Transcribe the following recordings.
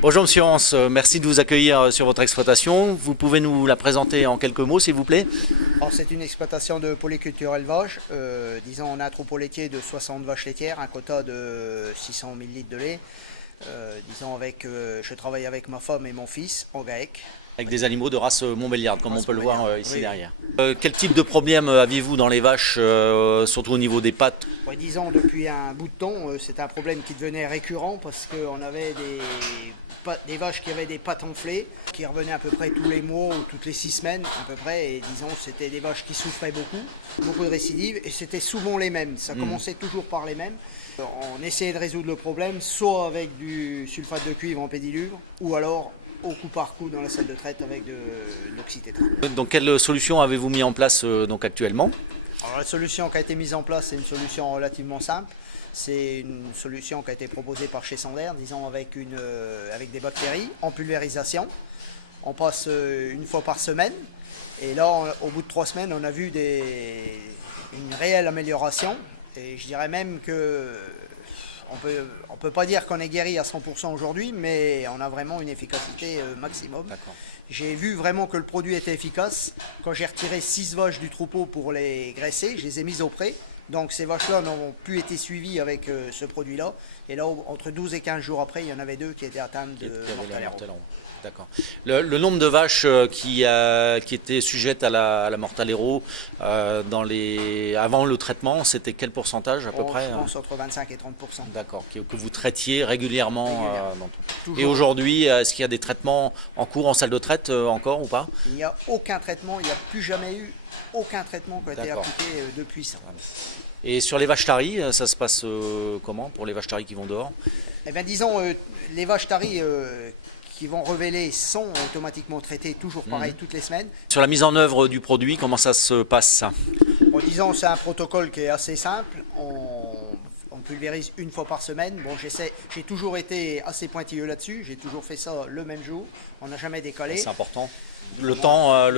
Bonjour Monsieur Hans, merci de vous accueillir sur votre exploitation. Vous pouvez nous la présenter en quelques mots s'il vous plaît? Alors, c'est une exploitation de polyculture élevage. Disons, on a un troupeau laitier de 60 vaches laitières, un quota de 600 000 litres de lait. Je travaille avec ma femme et mon fils en GAEC. Avec des animaux de race Montbéliarde, comme on peut le voir ici Oui. derrière. Quel type de problème aviez-vous dans les vaches, surtout au niveau des pattes? Ouais, disons, depuis un bout de temps, c'est un problème qui devenait récurrent parce qu'on avait des vaches qui avaient des pattes enflées, qui revenaient à peu près tous les mois ou toutes les 6 semaines à peu près. Et disons, c'était des vaches qui souffraient beaucoup de récidives, et c'était souvent les mêmes. Ça commençait toujours par les mêmes. On essayait de résoudre le problème, soit avec du sulfate de cuivre en pédiluve, ou alors au coup par coup dans la salle de traite avec de l'oxytétrane. Donc quelle solution avez-vous mis en place donc actuellement? Alors, la solution qui a été mise en place, c'est une solution relativement simple. C'est une solution qui a été proposée par chez Sander, disons avec des bactéries en pulvérisation. On passe une fois par semaine. Et là, au bout de 3 semaines, on a vu une réelle amélioration. Et je dirais même que on peut pas dire qu'on est guéri à 100% aujourd'hui, mais on a vraiment une efficacité maximum. J'ai vu vraiment que le produit était efficace. Quand j'ai retiré 6 vaches du troupeau pour les graisser, je les ai mises au pré. Donc ces vaches-là n'ont plus été suivies avec ce produit-là. Et là, entre 12 et 15 jours après, il y en avait 2 qui étaient atteintes de mortallero. D'accord. Le nombre de vaches qui étaient sujettes à la mortallero avant le traitement, c'était quel pourcentage à peu près? Je pense entre 25 et 30%. D'accord, que vous traitiez régulièrement. Toujours. Et aujourd'hui, est-ce qu'il y a des traitements en cours en salle de traite encore ou pas? Il n'y a aucun traitement, il n'y a plus jamais eu aucun traitement qui a été D'accord. appliqué depuis ça. Et sur les vaches taries, ça se passe comment pour les vaches taries qui vont dehors? Eh bien, disons, les vaches taries qui vont révéler sont automatiquement traitées toujours pareil toutes les semaines. Sur la mise en œuvre du produit, comment ça se passe ça? Bon, disons, c'est un protocole qui est assez simple. On pulvérise une fois par semaine. Bon, j'ai toujours été assez pointilleux là-dessus. J'ai toujours fait ça le même jour. On n'a jamais décalé. C'est important. Le temps,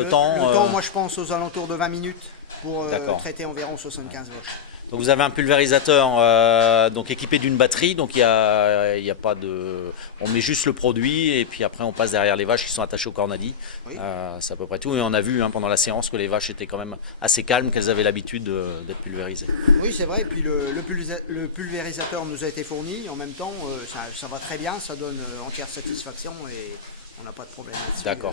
moi, je pense aux alentours de 20 minutes pour D'accord. traiter environ 75 vaches. Donc vous avez un pulvérisateur donc équipé d'une batterie, donc il y a pas de, on met juste le produit et puis après on passe derrière les vaches qui sont attachées au cornadi. Oui. C'est à peu près tout. Et on a vu pendant la séance que les vaches étaient quand même assez calmes, qu'elles avaient l'habitude d'être pulvérisées. Oui, c'est vrai. Et puis le pulvérisateur nous a été fourni. En même temps, ça va très bien. Ça donne entière satisfaction et on n'a pas de problème là-dessus. D'accord.